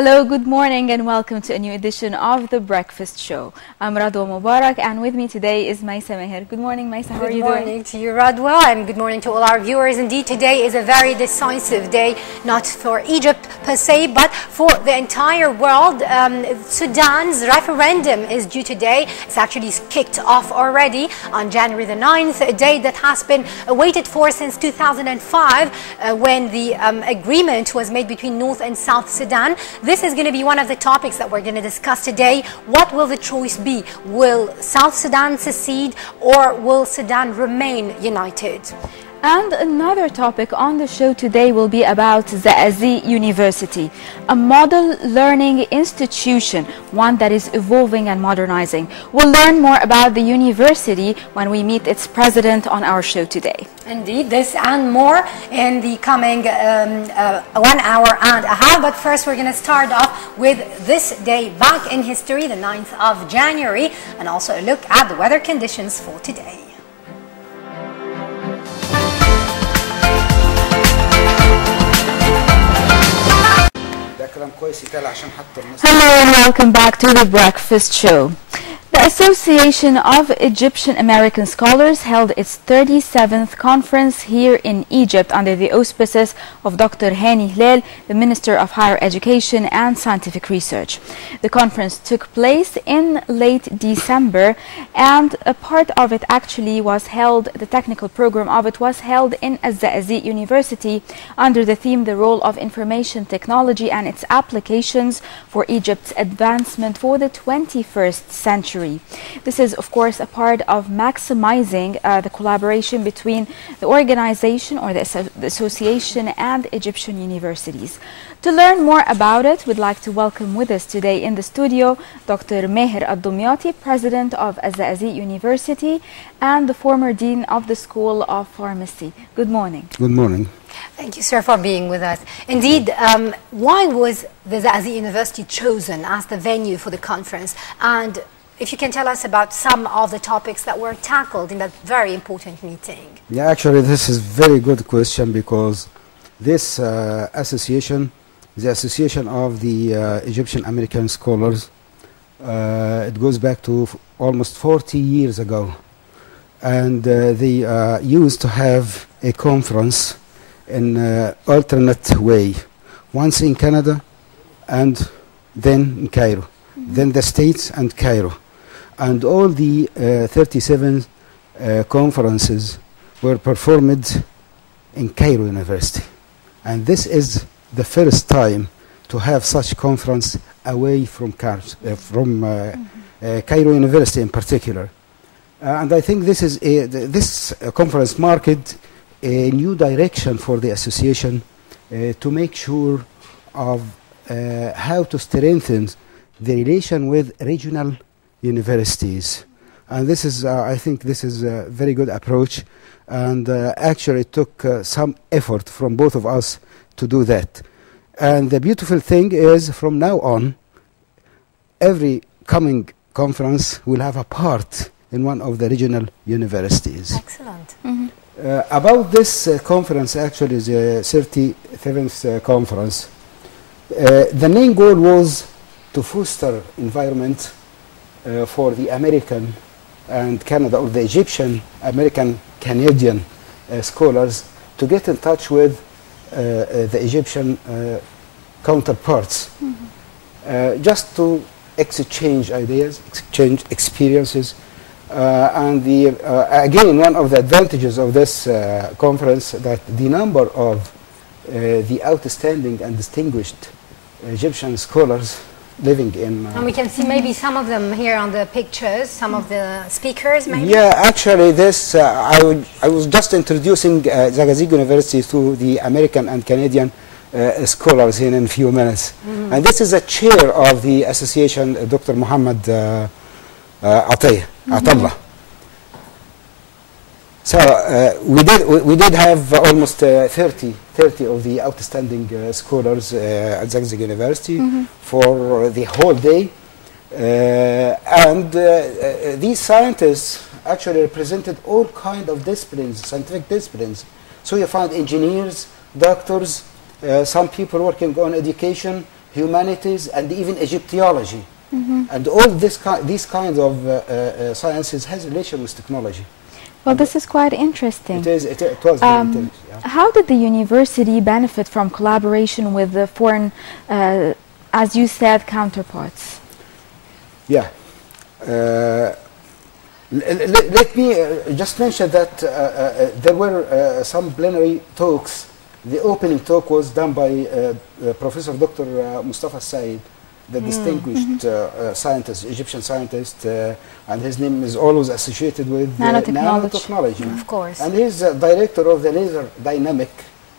Hello, good morning and welcome to a new edition of The Breakfast Show. I'm Radwa Mubarak and with me today is Maisa Meher. Good morning, Maisa. How are you doing? Good morning to you, Radwa, and good morning to all our viewers. Indeed, today is a very decisive day, not for Egypt per se, but for the entire world. Sudan's referendum is due today. It's actually kicked off already on January the 9th, a day that has been awaited for since 2005 when the agreement was made between North and South Sudan. This is going to be one of the topics that we're going to discuss today. What will the choice be? Will South Sudan secede or will Sudan remain united? And another topic on the show today will be about Zakazee University, a model learning institution, one that is evolving and modernizing. We'll learn more about the university when we meet its president on our show today. Indeed, this and more in the coming 1 hour and a half. But first, we're going to start off with this day back in history, the 9th of January, and also a look at the weather conditions for today. Hello and welcome back to The Breakfast Show. The Association of Egyptian American Scholars held its 37th conference here in Egypt under the auspices of Dr. Hani Hilal, the Minister of Higher Education and Scientific Research. The conference took place in late December, and a part of it actually was held, the technical program of it was held in الزقازيق University under the theme The Role of Information Technology and Its Applications for Egypt's Advancement for the 21st Century. This is, of course, a part of maximizing the collaboration between the organization or the association and Egyptian universities. To learn more about it, we'd like to welcome with us today in the studio Dr. Meher Al-Dumyati, President of الزقازيق University and the former Dean of the School of Pharmacy. Good morning. Good morning. Thank you, sir, for being with us. Indeed, why was the Zakazee University chosen as the venue for the conference? And if you can tell us about some of the topics that were tackled in that very important meeting. Yeah, actually, this is a very good question because this association, the Association of the Egyptian American Scholars, it goes back to almost 40 years ago. And they used to have a conference in an alternate way, once in Canada and then in Cairo, then the States and Cairo. And all the 37 conferences were performed in Cairo University. And this is the first time to have such conference away from Cairo University in particular. And I think this is this conference marked a new direction for the association to make sure of how to strengthen the relation with regional universities. And this is, I think this is a very good approach, and actually it took some effort from both of us to do that. And the beautiful thing is, from now on, every coming conference will have a part in one of the regional universities. Excellent. About this conference, actually the 37th conference, the main goal was to foster environment for the American and Canada, or the Egyptian American Canadian scholars to get in touch with the Egyptian counterparts, just to exchange ideas, exchange experiences. And again, one of the advantages of this conference that the number of the outstanding and distinguished Egyptian scholars living in... and we can see maybe some of them here on the pictures, some of the speakers maybe? Yeah, actually this, I was just introducing Zakazee University to the American and Canadian scholars in a few minutes. And this is a chair of the association, Dr. Muhammad Atallah. So we did have almost 30 of the outstanding scholars at Zakazee University for the whole day, and these scientists actually represented all kinds of disciplines, scientific disciplines. So you find engineers, doctors, some people working on education, humanities, and even Egyptology. And all these kinds of sciences has relation with technology. Well, this is quite interesting. It was very interesting. Yeah. How did the university benefit from collaboration with the foreign, as you said, counterparts? Yeah. Let me just mention that there were some plenary talks. The opening talk was done by Professor Dr. Mustafa Said, the distinguished scientist, Egyptian scientist, and his name is always associated with nanotechnology. Of course. And he's director of the Laser Dynamic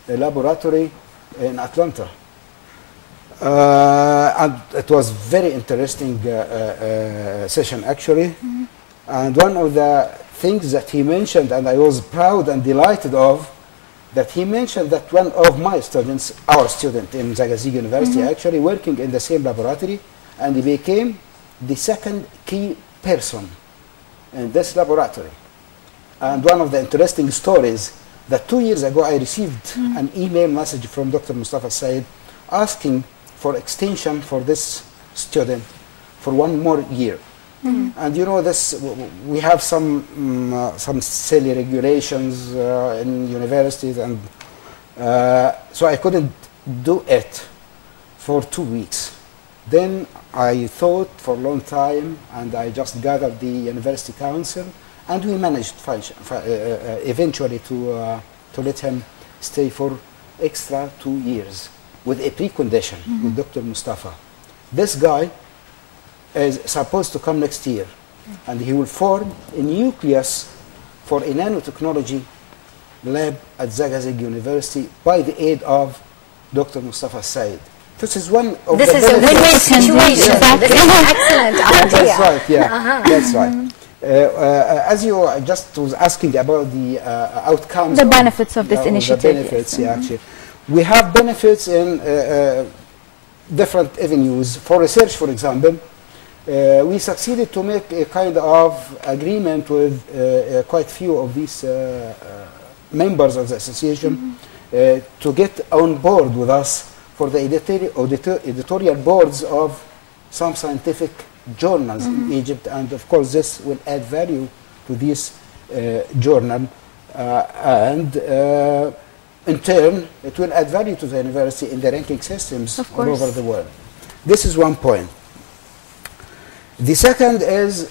Laboratory in Atlanta. And it was very interesting session, actually. And one of the things that he mentioned, and I was proud and delighted of, that he mentioned that one of my students, our student in Zagazig University, actually working in the same laboratory, and he became the second key person in this laboratory. And one of the interesting stories, that 2 years ago I received an email message from Dr. Mustafa Said asking for extension for this student for 1 more year. And you know, this, we have some silly regulations in universities, and so I couldn't do it for 2 weeks. Then I thought for a long time, and I just gathered the university council, and we managed eventually to let him stay for extra 2 years with a precondition with Dr. Mustafa. This guy is supposed to come next year, and he will form a nucleus for a nanotechnology lab at Zagazig University by the aid of Dr. Mustafa Said. This is one of this the is a win-win situation. This is an excellent idea. That's right, yeah, that's right. As you just was asking about the outcomes, The benefits of this initiative. The benefits, yeah, actually. We have benefits in different avenues. For research, for example, we succeeded to make a kind of agreement with quite few of these members of the association to get on board with us for the editorial boards of some scientific journals in Egypt, and of course this will add value to this journal, and in turn it will add value to the university in the ranking systems all over the world. This is one point. The second is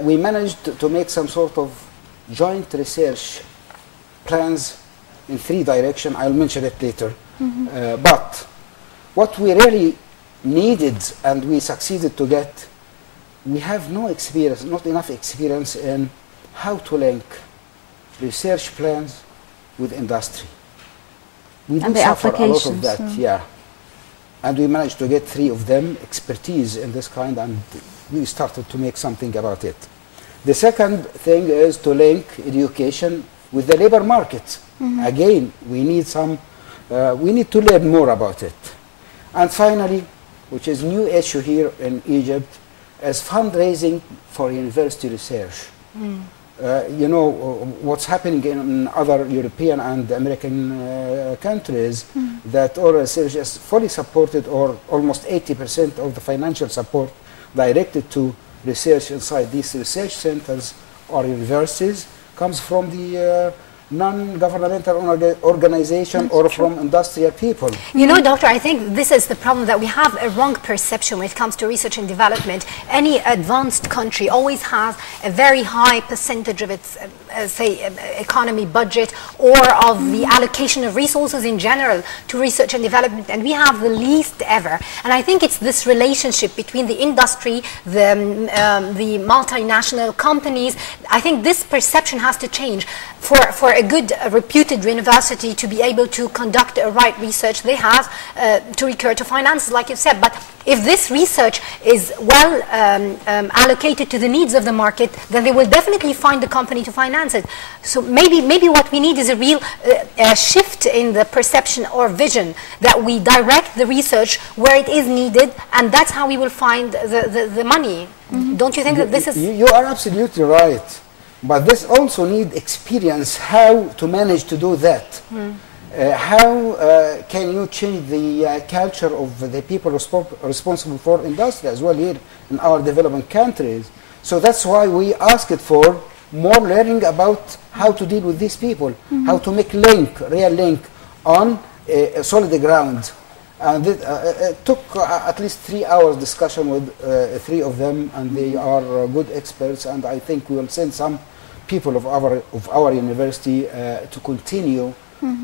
we managed to make some sort of joint research plans in 3 directions. I'll mention it later. But what we really needed and we succeeded to get, we have no experience, not enough experience in how to link research plans with industry. We do suffer a lot of that, yeah. And we managed to get 3 of them, expertise in this kind, and we started to make something about it. The second thing is to link education with the labor market. Again, we need we need to learn more about it. And finally, which is new issue here in Egypt, is fundraising for university research. You know, what's happening in other European and American countries, that all research is fully supported, or almost 80% of the financial support directed to research inside these research centers or universities comes from the non-governmental organization or from industrial people. You know, Doctor, I think this is the problem, that we have a wrong perception when it comes to research and development. Any advanced country always has a very high percentage of its, say, economy budget, or of the allocation of resources in general to research and development, and we have the least ever. And I think it's this relationship between the industry, the multinational companies. I think this perception has to change. For a good reputed university to be able to conduct a right research, they have to recur to finances, like you said. But if this research is well allocated to the needs of the market, then they will definitely find the company to finance it. So maybe what we need is a real shift in the perception or vision, that we direct the research where it is needed, and that's how we will find the money. Don't you think that this is... You are absolutely right. But this also needs experience how to manage to do that. How can you change the culture of the people responsible for industry as well here in our developing countries? So that's why we asked for more learning about how to deal with these people, how to make real link on solid ground. And it took at least 3 hours discussion with 3 of them, and they are good experts, and I think we will send some people of our university to continue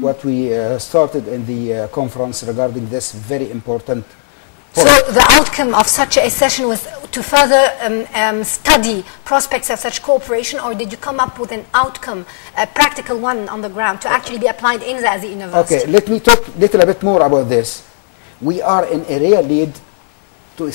what we started in the conference regarding this very important point. So the outcome of such a session was to further study prospects of such cooperation, or did you come up with an outcome, a practical one on the ground, to actually be applied in the Azzi University? Okay, let me talk a little bit more about this. We are in a real need to